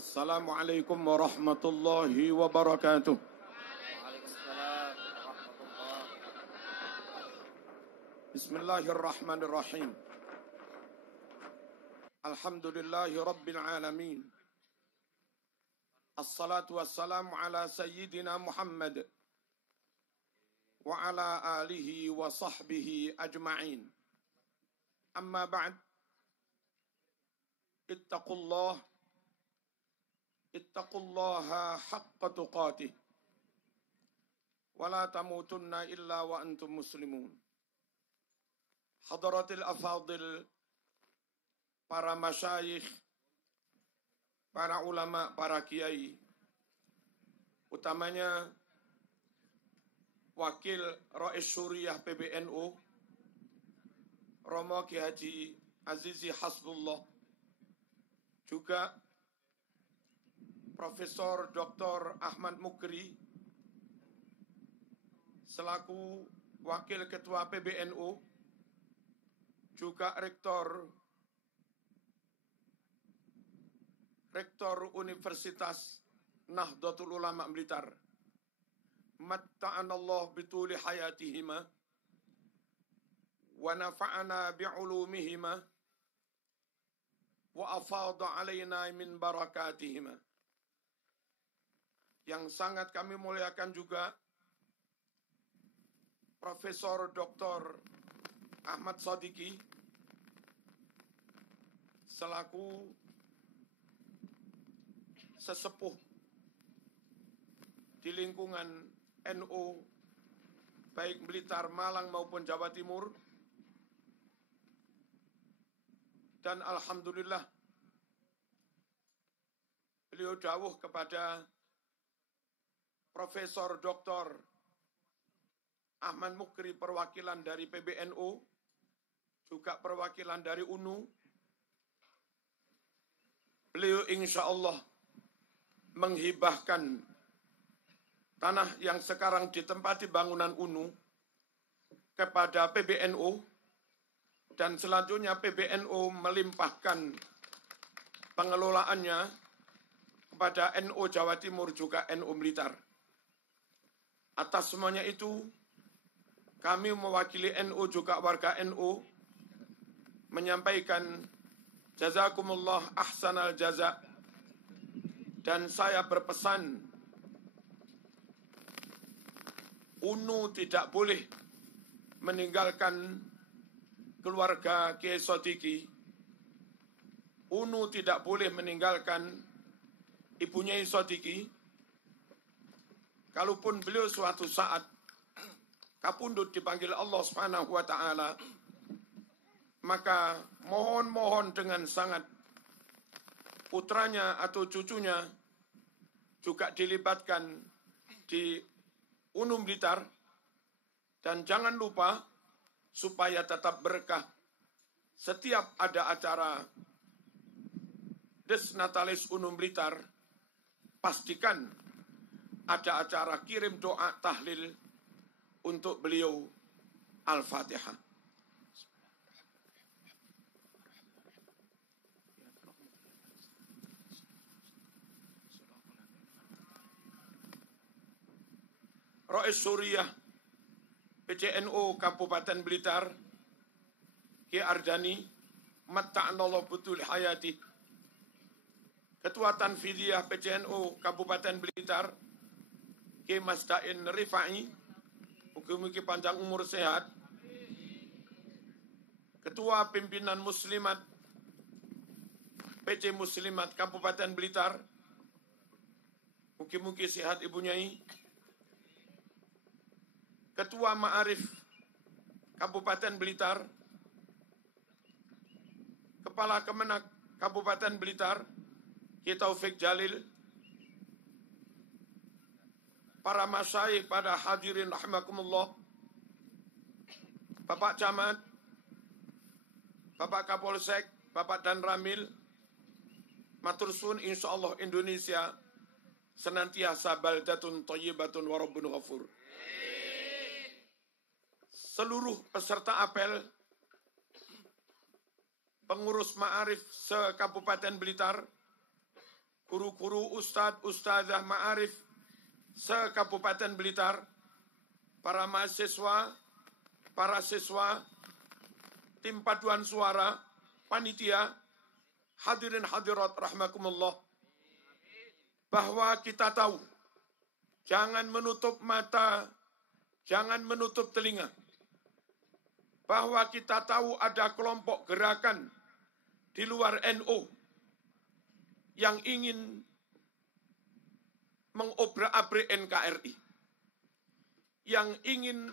Assalamualaikum warahmatullahi wabarakatuh. Waalaikumsalam warahmatullahi. Bismillahirrahmanirrahim. Alhamdulillahi rabbil alamin. Assalatu wassalamu ala sayyidina Muhammad wa ala alihi wa sahbihi ajma'in. Amma ba'd. Ittaqullaha haqqa tuqatih. Wa la tamutunna illa wa antum muslimun. Hadratil afadil, para masyayikh, para ulama, para kiai, utamanya Wakil Rais Syuriah PBNU, Romo Ki Haji Azizi Hasbullah, juga Profesor Dr. Ahmad Mukri, selaku Wakil Ketua PBNU, juga Rektor Universitas Nahdlatul Ulama Blitar. Matta'anallah bituli hayatihima wa nafa'ana bi'ulumihima wa afadha alaina min barakatihima. Yang sangat kami muliakan juga Profesor Dr. Ahmad Sadiqi, selaku sesepuh di lingkungan NU, baik Blitar, Malang maupun Jawa Timur. Dan alhamdulillah, beliau dawuh kepada Profesor Dr. Ahmad Mukri, perwakilan dari PBNU, juga perwakilan dari UNU. Beliau insya Allah menghibahkan tanah yang sekarang ditempati bangunan UNU kepada PBNU, dan selanjutnya PBNU melimpahkan pengelolaannya kepada NU Jawa Timur, juga NU Blitar. Atas semuanya itu, kami mewakili NU, juga warga NU, menyampaikan jazakumullah ahsanal jaza. Dan saya berpesan, UNU tidak boleh meninggalkan keluarga Kiai Sadiqi. UNU tidak boleh meninggalkan ibunya Sadiqi. Kalaupun beliau suatu saat kapundhut dipanggil Allah Subhanahu wa taala, maka mohon dengan sangat putranya atau cucunya juga dilibatkan di UNU Blitar. Dan jangan lupa, supaya tetap berkah, setiap ada acara Des Natalis UNU Blitar, pastikan ada acara kirim doa tahlil untuk beliau. Al-Fatihah. Rais Syuriah PCNU Kabupaten Blitar, Ki Ardani, matta'anallahu betul hayati. Ketua Tanfidiyah PCNU Kabupaten Blitar, Ki Masdain Rifai, mugi-mugi panjang umur sehat. Ketua Pimpinan Muslimat PC Muslimat Kabupaten Blitar, mugi-mugi sehat Ibu Nyai. Ketua Ma'arif Kabupaten Blitar, Kepala Kemenak Kabupaten Blitar, Ki Taufik Jalil, para masyayikh, pada hadirin rahimakumullah, Bapak Camat, Bapak Kapolsek, Bapak Dan Ramil, matur suwun, insyaallah Indonesia senantiasa baldatun thayyibatun wa rabbun ghafur. Seluruh peserta apel, pengurus Ma'arif se-Kabupaten Blitar, guru-guru, ustadz, ustadzah ma'arif se-Kabupaten Blitar, para mahasiswa, para siswa, tim paduan suara, panitia, hadirin hadirat rahmakumullah, bahwa kita tahu, jangan menutup mata, jangan menutup telinga, bahwa kita tahu ada kelompok gerakan di luar NU yang ingin mengobrak-abrik NKRI, yang ingin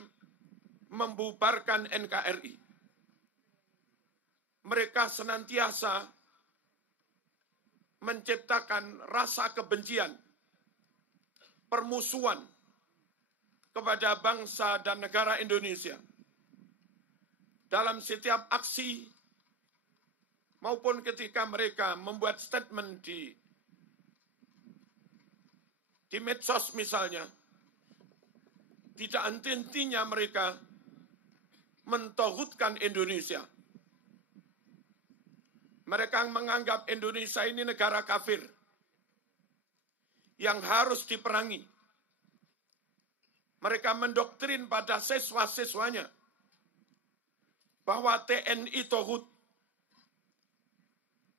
membubarkan NKRI. Mereka senantiasa menciptakan rasa kebencian, permusuhan kepada bangsa dan negara Indonesia. Dalam setiap aksi maupun ketika mereka membuat statement di medsos misalnya, tidak henti-hentinya mereka mentauhidkan Indonesia. Mereka menganggap Indonesia ini negara kafir yang harus diperangi. Mereka mendoktrin pada siswa-siswanya bahwa TNI tauhid,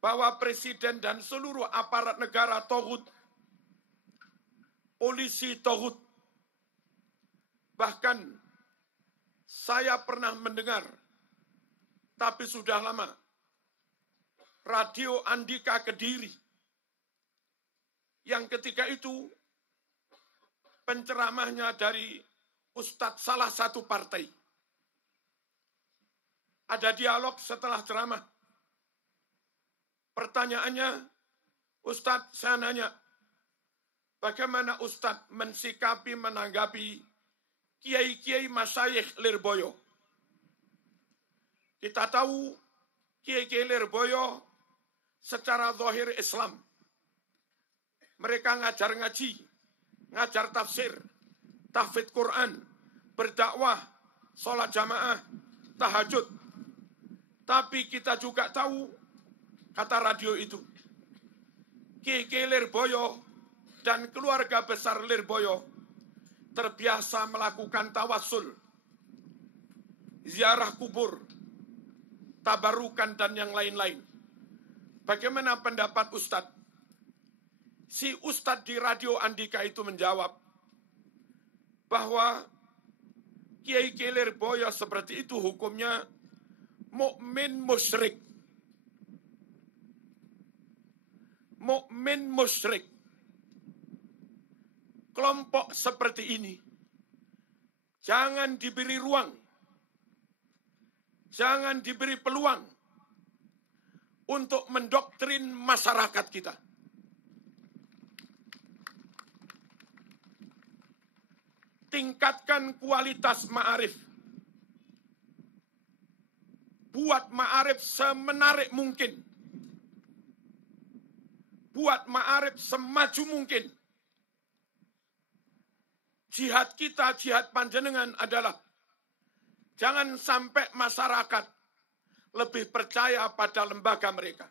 bahwa presiden dan seluruh aparat negara tauhid, polisi tauhid. Bahkan saya pernah mendengar, tapi sudah lama, Radio Andika Kediri, yang ketika itu penceramahnya dari ustadz salah satu partai. Ada dialog setelah ceramah. Pertanyaannya, Ustadz, saya nanya, bagaimana Ustadz mensikapi, menanggapi kiai-kiai masyayikh Lirboyo? Kita tahu kiai-kiai Lirboyo secara zahir Islam. Mereka ngajar ngaji, ngajar tafsir, tahfidz Quran, berdakwah, sholat jamaah, tahajud. Tapi kita juga tahu, kata radio itu, Kiai Lirboyo dan keluarga besar Lirboyo terbiasa melakukan tawassul, ziarah kubur, tabarukan dan yang lain-lain. Bagaimana pendapat Ustadz? Si Ustadz di Radio Andika itu menjawab bahwa Kiai Lirboyo seperti itu hukumnya mukmin musyrik. Mukmin musyrik. Kelompok seperti ini jangan diberi ruang, jangan diberi peluang untuk mendoktrin masyarakat kita. Tingkatkan kualitas ma'arif. Buat ma'arif semenarik mungkin. Buat ma'arif semaju mungkin. Jihad kita, jihad panjenengan adalah jangan sampai masyarakat lebih percaya pada lembaga mereka.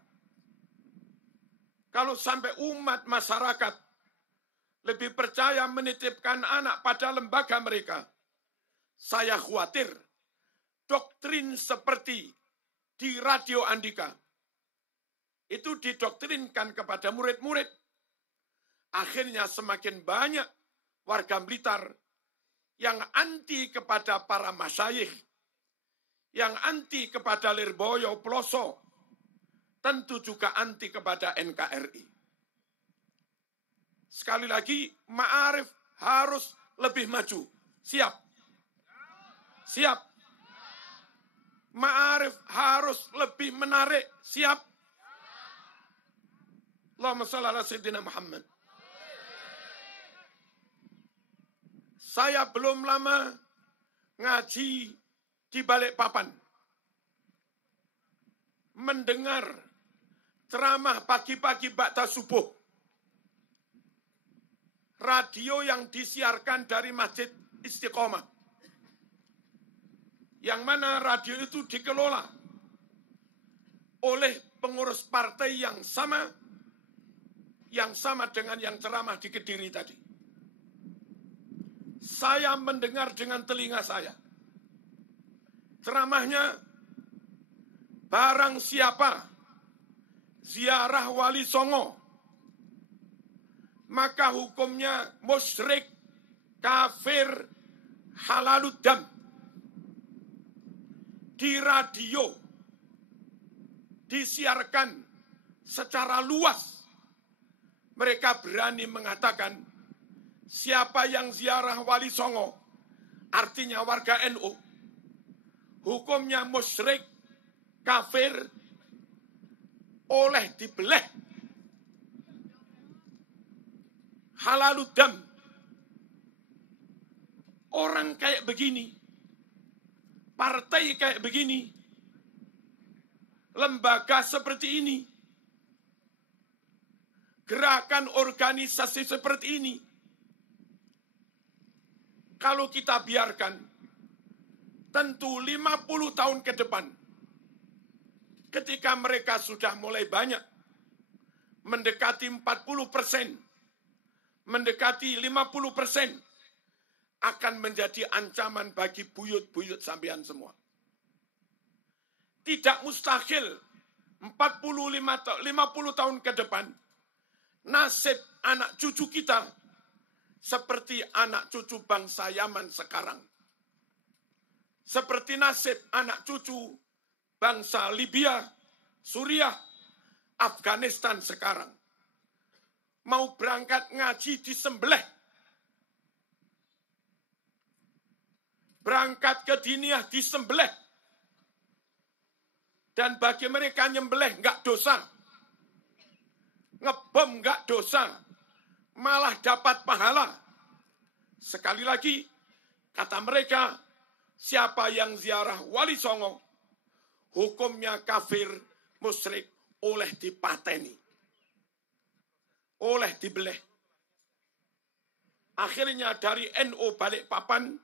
Kalau sampai umat masyarakat lebih percaya menitipkan anak pada lembaga mereka, saya khawatir doktrin seperti di Radio Andika itu didoktrinkan kepada murid-murid. Akhirnya semakin banyak warga Blitar yang anti kepada para masyayikh, yang anti kepada Lirboyo Ploso, tentu juga anti kepada NKRI. Sekali lagi, ma'arif harus lebih maju. Siap? Siap? Ma'arif harus lebih menarik. Siap? Allahumma shalli ala sayyidina Muhammad. Saya belum lama ngaji di Balikpapan. Mendengar ceramah pagi-pagi ba'da subuh. Radio yang disiarkan dari Masjid Istiqomah. Yang mana radio itu dikelola oleh pengurus partai yang sama yang sama dengan yang ceramah di Kediri tadi. Saya mendengar dengan telinga saya. Ceramahnya, barang siapa ziarah Wali Songo, maka hukumnya musyrik, kafir, halaludam. Di radio disiarkan secara luas. Mereka berani mengatakan, siapa yang ziarah Wali Songo, artinya warga NU, hukumnya musyrik, kafir, oleh dibeleh, halaludam. Orang kayak begini, partai kayak begini, lembaga seperti ini, gerakan organisasi seperti ini, kalau kita biarkan, tentu 50 tahun ke depan, ketika mereka sudah mulai banyak, mendekati 40%, mendekati 50%, akan menjadi ancaman bagi buyut-buyut sampean semua. Tidak mustahil 50 tahun ke depan, nasib anak cucu kita seperti anak cucu bangsa Yaman sekarang. Seperti nasib anak cucu bangsa Libya, Suriah, Afghanistan sekarang. Mau berangkat ngaji disembelih. Berangkat ke Diniyah disembelih. Dan bagi mereka nyembelih enggak dosa. Ngebom enggak dosa. Malah dapat pahala. Sekali lagi, kata mereka, siapa yang ziarah Wali Songo, hukumnya kafir, musyrik, oleh dipateni. Oleh dibeleh. Akhirnya dari NU Balikpapan,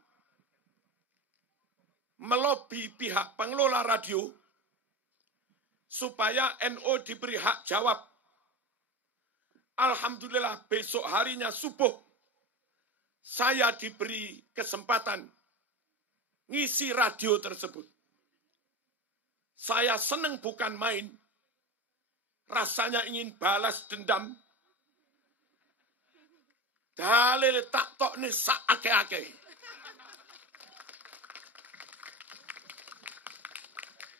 melobi pihak pengelola radio, supaya NU diberi hak jawab. Alhamdulillah besok harinya subuh, saya diberi kesempatan ngisi radio tersebut. Saya senang bukan main, rasanya ingin balas dendam. Dalil tak tok ni sak ake-ake.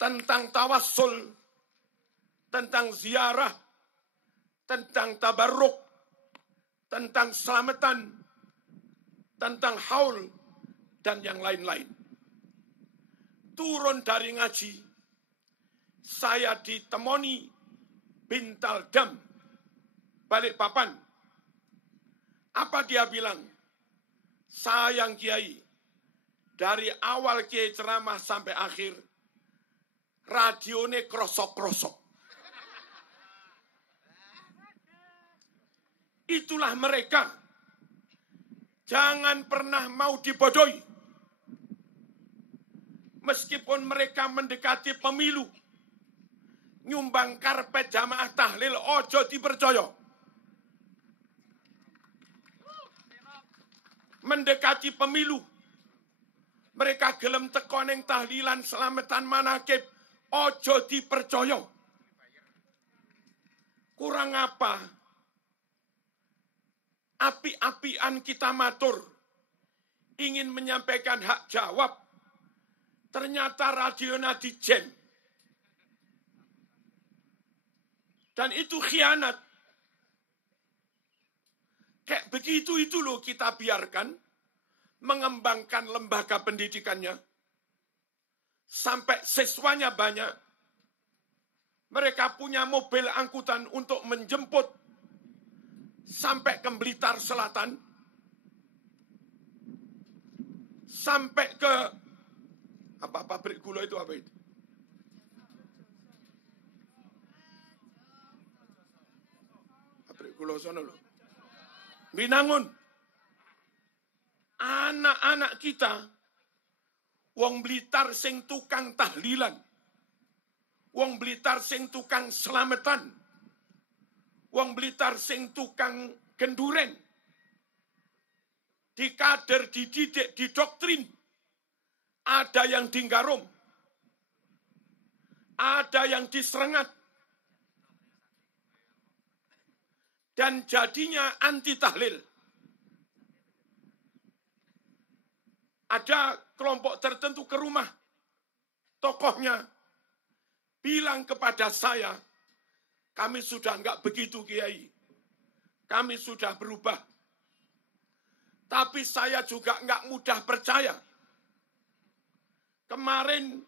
Tentang tawassul, tentang ziarah, tentang tabarruk, tentang selamatan, tentang haul, dan yang lain-lain. Turun dari ngaji, saya ditemoni Bintal Dam, Balikpapan. Apa dia bilang? Sayang Kiai, dari awal Kiai ceramah sampai akhir, radione krosok-krosok. Itulah mereka. Jangan pernah mau dibodohi. Meskipun mereka mendekati pemilu, nyumbang karpet jamaah tahlil, ojo dipercaya. Mendekati pemilu, mereka gelem teko ning tahlilan selamatan manakib, ojo dipercaya. Kurang apa? Api-apian kita matur, ingin menyampaikan hak jawab, ternyata radionya dijam. Dan itu khianat. Kayak begitu itu loh kita biarkan, mengembangkan lembaga pendidikannya, sampai siswanya banyak. Mereka punya mobil angkutan untuk menjemput sampai ke Blitar Selatan, sampai ke pabrik gula itu apa itu? Pabrik gula sana loh. Binangun. Anak-anak kita, wong Blitar sing tukang tahlilan, wong Blitar sing tukang selamatan, Wong Blitar sing tukang genduren. Dikader, dididik, didoktrin. Ada yang dinggarum. Ada yang diserengat. Dan jadinya anti tahlil. Ada kelompok tertentu ke rumah tokohnya, bilang kepada saya, kami sudah enggak begitu Kiai. Kami sudah berubah. Tapi saya juga enggak mudah percaya. Kemarin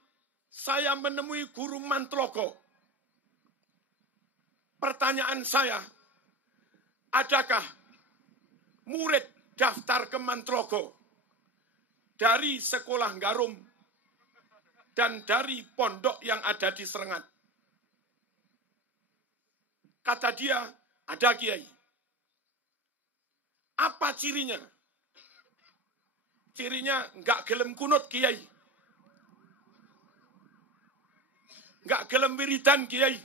saya menemui guru Mantlogo. Pertanyaan saya, adakah murid daftar ke Mantlogo dari sekolah Garum dan dari pondok yang ada di Serengat? Kata dia, ada Kiai. Apa cirinya? Cirinya enggak gelem kunut Kiai. Enggak gelem wiridan Kiai.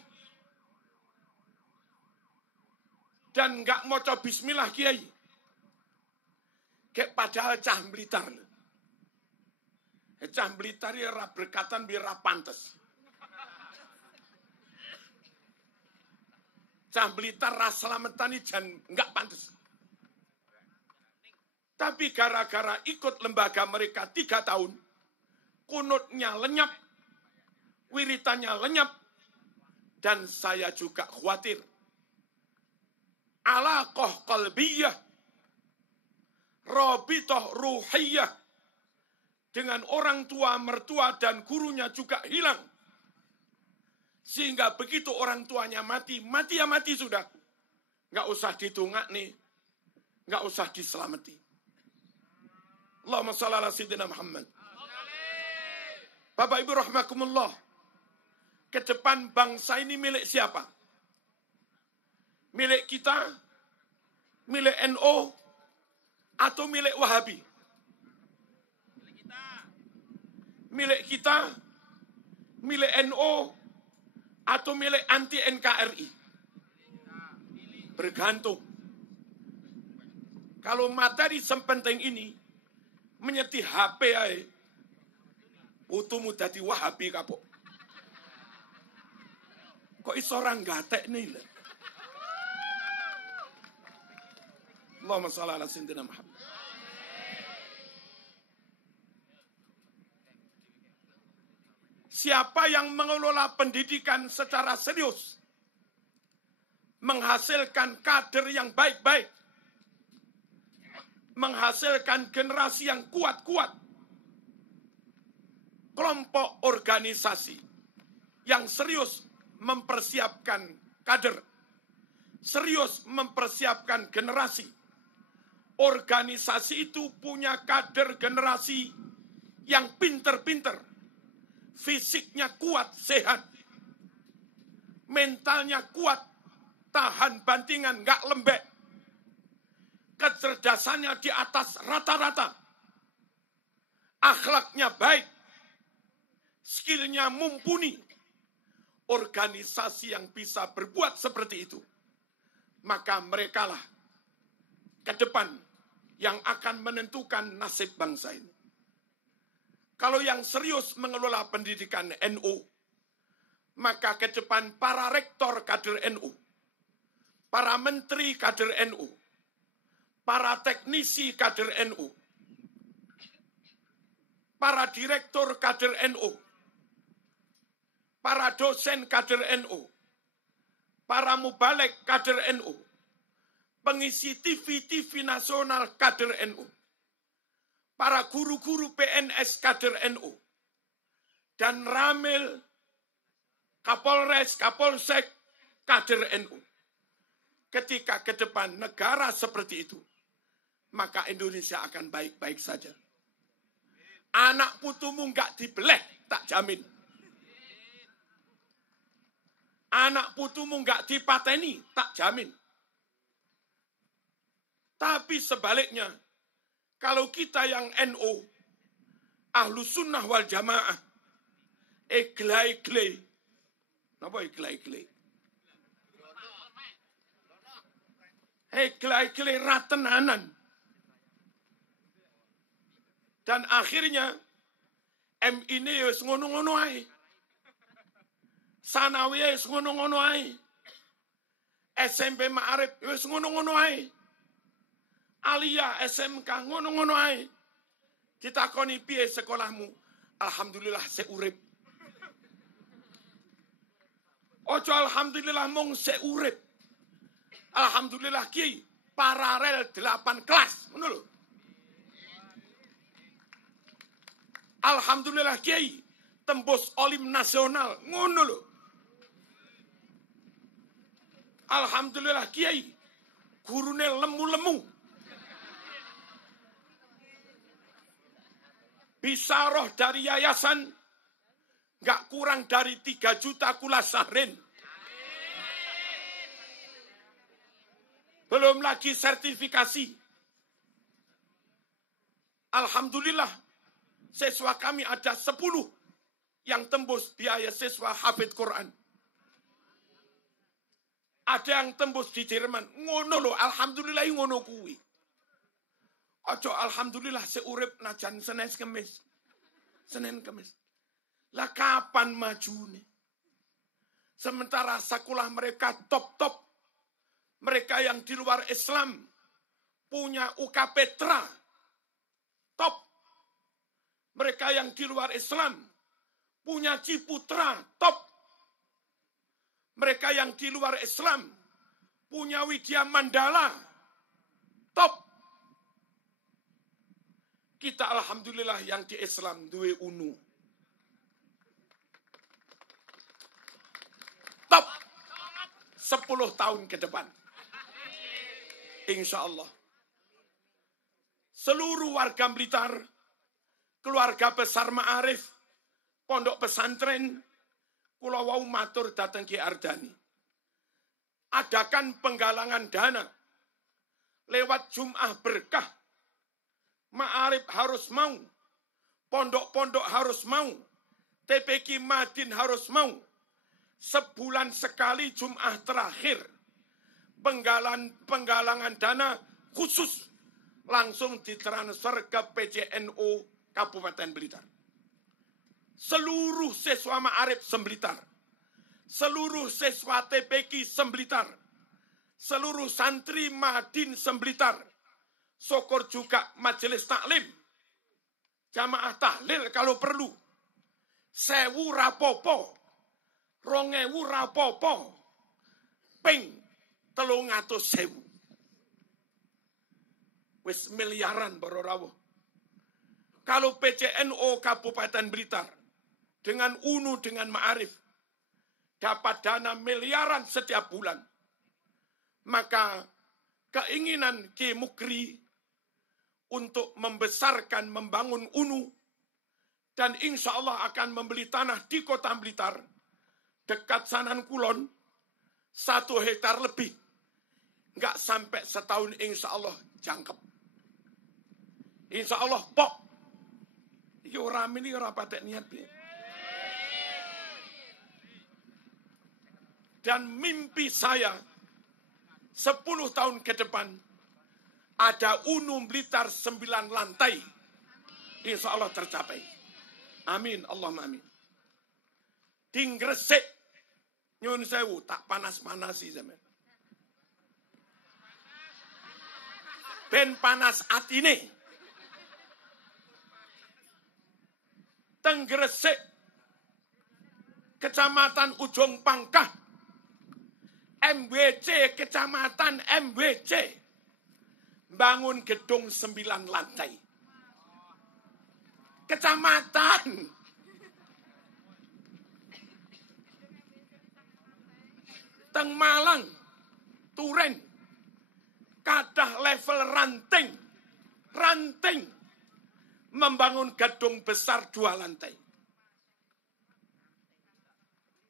Dan enggak maca bismillah Kiai. Kayak padahal cah Blitar. Cah Blitar ya ora berkatan biar ora pantes. Cah Blitar ras slametani jan enggak pantes. Tapi gara-gara ikut lembaga mereka 3 tahun, kunutnya lenyap, wiritannya lenyap, dan saya juga khawatir. Alaqah qalbiyah, rabithah ruhiyah, dengan orang tua, mertua, dan gurunya juga hilang. Sehingga begitu orang tuanya mati, mati ya mati sudah. Nggak usah ditungak nih, nggak usah diselamati. Allahumma shalli ala sayyidina Muhammad. Bapak Ibu rahimakumullah, ke depan bangsa ini milik siapa? Milik kita, milik NU, atau milik Wahabi? Milik kita, milik NU, atau milik anti NKRI? Bergantung. Kalau materi sepenting ini, menyeti HP ae, putumu dadi Wahabi kapok. Kok iso ora gatek nih lho. Allahumma shalli ala sayyidina Muhammad. Siapa yang mengelola pendidikan secara serius, menghasilkan kader yang baik-baik, menghasilkan generasi yang kuat-kuat, kelompok organisasi yang serius mempersiapkan kader, serius mempersiapkan generasi. Organisasi itu punya kader generasi yang pinter-pinter, fisiknya kuat, sehat, mentalnya kuat, tahan bantingan, nggak lembek, kecerdasannya di atas rata-rata, akhlaknya baik, skillnya mumpuni. Organisasi yang bisa berbuat seperti itu, maka merekalah ke depan yang akan menentukan nasib bangsa ini. Kalau yang serius mengelola pendidikan NU, maka ke depan para rektor kader NU, para menteri kader NU, para teknisi kader NU, para direktur kader NU, para dosen kader NU, para mubalek kader NU, pengisi TV nasional kader NU, para guru-guru PNS kader NU, dan ramil, Kapolres, Kapolsek, kader NU. Ketika ke depan negara seperti itu, maka Indonesia akan baik-baik saja. Anak putumu nggak dibeleh, tak jamin. Anak putumu nggak dipateni, tak jamin. Tapi sebaliknya, kalau kita yang NU, Ahlus Sunnah wal Jamaah, iglai-iglai. Apa iglai-iglai? Heglai-glai ratenanan. Dan akhirnya, ini wis ngono-ngono ae. Sanawi wis ngono-ngono ae. SMP Ma'arif wis ngono-ngono ae. Aliyah SMK ngono-ngono ae. Ditakoni piye sekolahmu? Alhamdulillah seurip. Ojo alhamdulillah mung seurip. Alhamdulillah ki paralel 8 kelas, ngono lho. Alhamdulillah kiai tembus olim nasional, ngono lho. Alhamdulillah kiai gurune lemu-lemu. Bisa roh dari yayasan gak kurang dari 3 juta kula sahrin. Belum lagi sertifikasi. Alhamdulillah siswa kami ada 10 yang tembus biaya siswa hafid Quran. Ada yang tembus di Jerman. Ngono lho, alhamdulillah ngono kuwi. Ojo alhamdulillah seurip najan Senin Kemis. Senin Kemis. Lah kapan majune? Sementara sekolah mereka top-top. Mereka yang di luar Islam punya UK Petra. Top. Mereka yang di luar Islam punya Ciputra. Top. Mereka yang di luar Islam punya Widya Mandala. Top. Kita alhamdulillah yang di Islam duwe UNU. Top. 10 tahun ke depan. Insya Allah. Seluruh warga Blitar, keluarga besar Ma'arif, pondok pesantren, kula wau matur dateng Ki Ardani. Adakan penggalangan dana lewat Jum'ah Berkah. Ma'arif harus mau, pondok-pondok harus mau, TPQ Madin harus mau. Sebulan sekali Jum'ah terakhir, penggalangan dana khusus langsung ditransfer ke PCNO Kabupaten Blitar. Seluruh siswa Ma'arif Semblitar, seluruh siswa TPQ Semblitar, seluruh santri Madin Semblitar, syukur juga majelis taklim, jamaah tahlil kalau perlu, 1000 rapopo, 2000 rapopo, ping 300.000. Wis miliaran baru rawuh. Kalau PCNO Kabupaten Blitar dengan UNU dengan Ma'arif dapat dana miliaran setiap bulan, maka keinginan Ki Mukri untuk membesarkan, membangun UNU, dan insya Allah akan membeli tanah di kota Blitar, dekat Sanan Kulon, 1 hektar lebih. Nggak sampai setahun insya Allah jangkep. Insya Allah pok. Iki orang ini orang patek niat. Dan mimpi saya 10 tahun ke depan ada UNU Blitar 9 lantai. Insya Allah tercapai. Amin. Allahumma amin. Di Gresik, nyun sewu, tak panas-panasi zaman. Ben panas atine. Teng Gresik, Kecamatan Ujung Pangkah, MWC, Kecamatan MWC, bangun gedung 9 lantai. Kecamatan. Teng Malang, Turen, kadah level ranting, membangun gedung besar 2 lantai.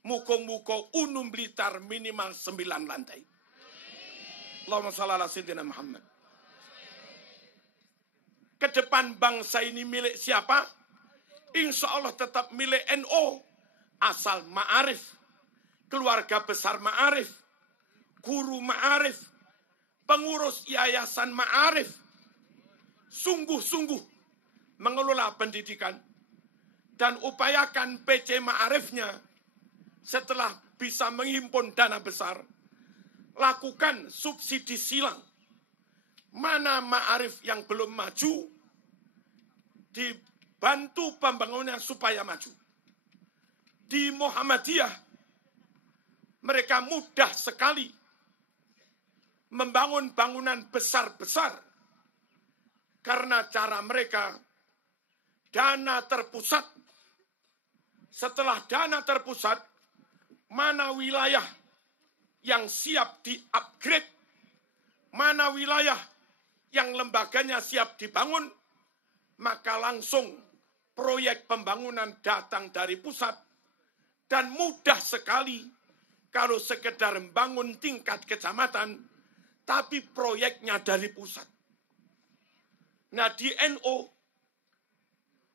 Muka-muka UNU Blitar minimal 9 lantai. Allahumma shalli ala sayyidina Muhammad. Kedepan bangsa ini milik siapa? Insya Allah tetap milik NU. Asal Ma'arif, keluarga besar Ma'arif, guru Ma'arif, pengurus Yayasan Ma'arif sungguh-sungguh mengelola pendidikan dan upayakan PC Ma'arifnya setelah bisa menghimpun dana besar, lakukan subsidi silang. Mana Ma'arif yang belum maju, dibantu pembangunnya supaya maju. Di Muhammadiyah, mereka mudah sekali membangun bangunan besar-besar karena cara mereka dana terpusat. Setelah dana terpusat, mana wilayah yang siap di-upgrade, mana wilayah yang lembaganya siap dibangun, maka langsung proyek pembangunan datang dari pusat. Dan mudah sekali kalau sekedar membangun tingkat kecamatan, tapi proyeknya dari pusat. Nah di NO,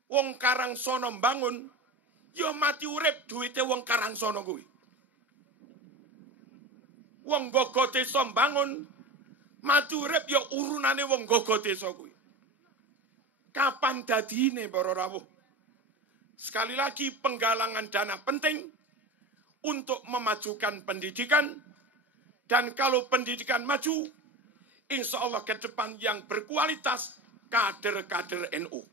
wong Karangsono bangun, ya mati urip duitnya wong Karangsono kuwi. Wong Gogo Desa bangun, mati urip ya urunane wong Gogo Desa kuwi. Kapan dadine para rawuh? Sekali lagi penggalangan dana penting untuk memajukan pendidikan. Dan kalau pendidikan maju, insya Allah ke depan yang berkualitas kader-kader NU.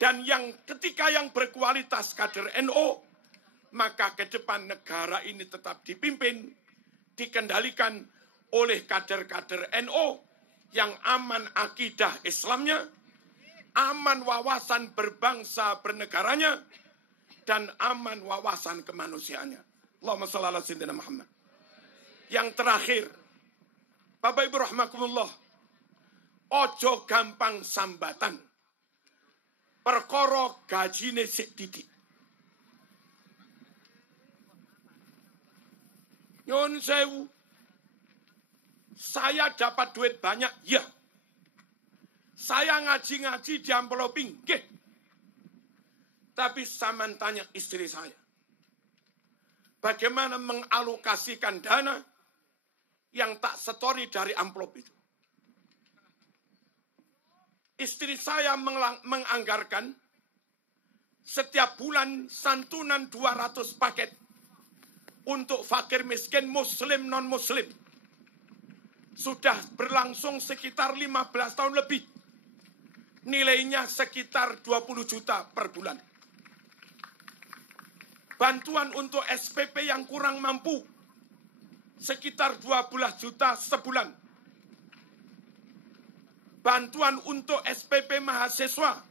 Dan yang ketika yang berkualitas kader NU, maka ke depan negara ini tetap dipimpin, dikendalikan oleh kader-kader NU yang aman akidah Islamnya, aman wawasan berbangsa bernegaranya, dan aman wawasan kemanusiaannya. Allahumma shalli ala sayyidina Muhammad. Yang terakhir, Bapak Ibu rahimakumullah, ojo gampang sambatan. Perkara gajine sik titik. Nyun sewu. Saya dapat duit banyak, ya. Saya ngaji-ngaji di amploping, nggih. Tapi sampean tanya istri saya. Bagaimana mengalokasikan dana yang tak setori dari amplop itu. Istri saya menganggarkan setiap bulan santunan 200 paket untuk fakir miskin muslim non-muslim. Sudah berlangsung sekitar 15 tahun lebih. Nilainya sekitar 20 juta per bulan. Bantuan untuk SPP yang kurang mampu sekitar 12 juta sebulan. Bantuan untuk SPP mahasiswa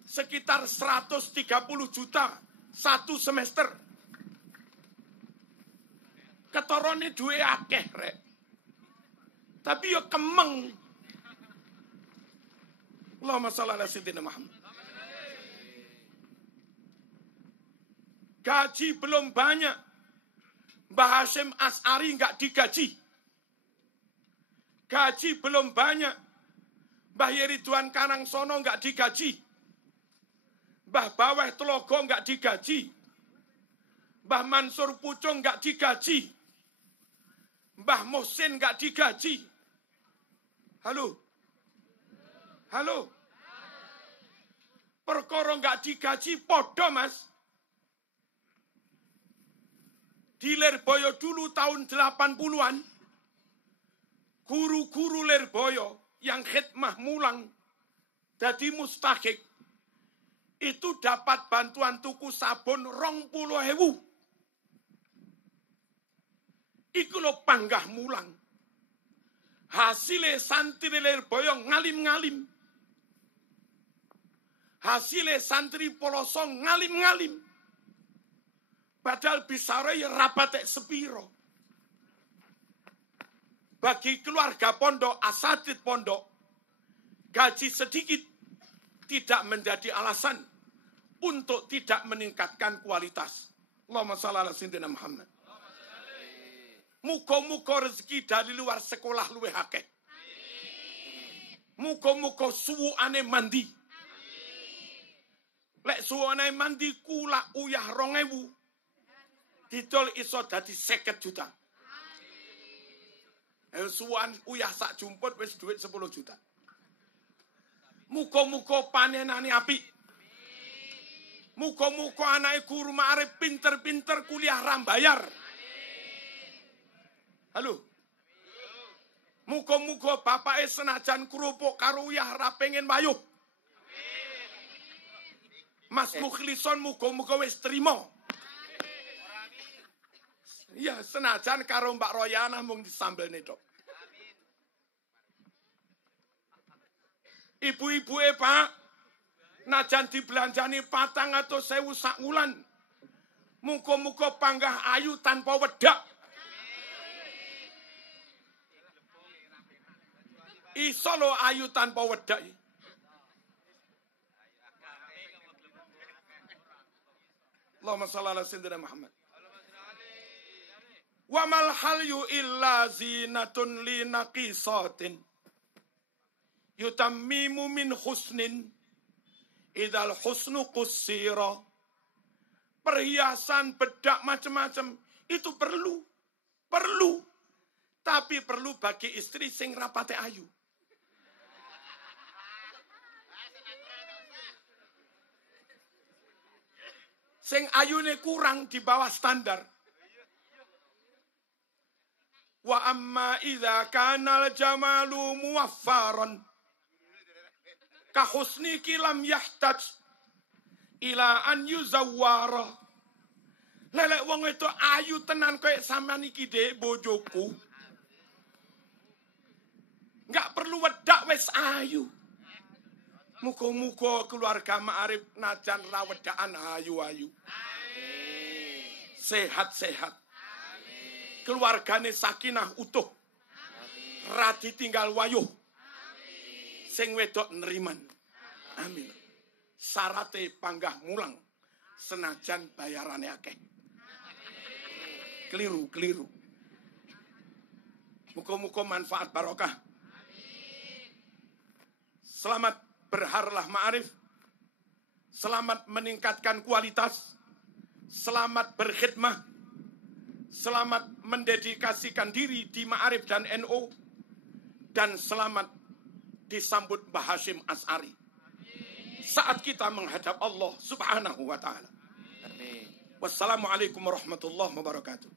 sekitar 130 juta satu semester. Ketorone duwe akeh rek. Tapi yo kemeng. Allahumma shalli ala sayyidina Muhammad. Gaji belum banyak. Mbah Hasyim As'ari enggak digaji. Gaji belum banyak. Mbah Ridwan Karangsono enggak digaji. Mbah Baweh Telogo enggak digaji. Mbah Mansur Pucung enggak digaji. Mbah Muhsin enggak digaji. Halo? Halo? Perkara enggak digaji podo mas. Di Lirboyo dulu tahun 80-an, guru-guru Lirboyo yang khidmah mulang, jadi mustahik, itu dapat bantuan tuku sabun 20.000. Iku lo panggah mulang. Hasilnya santri Lirboyo ngalim-ngalim. Hasilnya santri Polosong ngalim-ngalim. Padahal bisara ya rapatek sepiro. Bagi keluarga pondok, asatid pondok, gaji sedikit tidak menjadi alasan untuk tidak meningkatkan kualitas. Allahumma shalli ala sayyidina Muhammad. Muga-muga rezeki dari luar sekolah luwih akeh. Muga-muga suwuane mandi. Lek suwuane mandi kula uyah 2.000. Didol iso dadi 50 juta. Suwan uyah sak jumput wis duit 10 juta. Muga-muga panenane apik. Muga-muga anake guru ma'arif pinter-pinter kuliah rambayar. Halo. Muga-muga bapake senajan kerupuk karo uyah ra pengen wayuh. Mas Mukhlison muga-muga wis trima. Iya, senajan karo Mbak Royana mung disambel tok. Ibu-ibu Pak, najan dibelanjani 400.000 sak wulan. Muga-muga panggah ayu tanpa wedak. Iso lo ayu tanpa wedak. Allahumma shalli ala sayyidina Muhammad. Wa mal halyu illa zinatun linaqisatin yutammimu min husnin idal husnu qusira. Perhiasan bedak macam-macam itu perlu. Tapi perlu bagi istri sing rapate ayu. Sing ayune kurang di bawah standar. Wa amma idza kana al-jamalu muwaffaran ka husniki lam yahtaj ila an yuzawwara. Lelek wong itu ayu tenan koyo sampean iki Dek bojoku. Enggak perlu wedak wis ayu. Muga-muga keluarga Ma'arif najan ra wedakan ayu-ayu. Sehat-sehat. Keluargane sakinah utuh. Ra ditinggal wayuh. Sing wedok neriman. Amin. Sarate panggah mulang senajan bayarane akeh. Keliru. Muga-muga manfaat barokah. Selamat berharlah Ma'arif. Selamat meningkatkan kualitas. Selamat berkhidmah. Selamat mendedikasikan diri di Ma'arif dan NU. Dan selamat disambut Mbah Hashim As'ari. Saat kita menghadap Allah subhanahu wa ta'ala. Wassalamualaikum warahmatullahi wabarakatuh.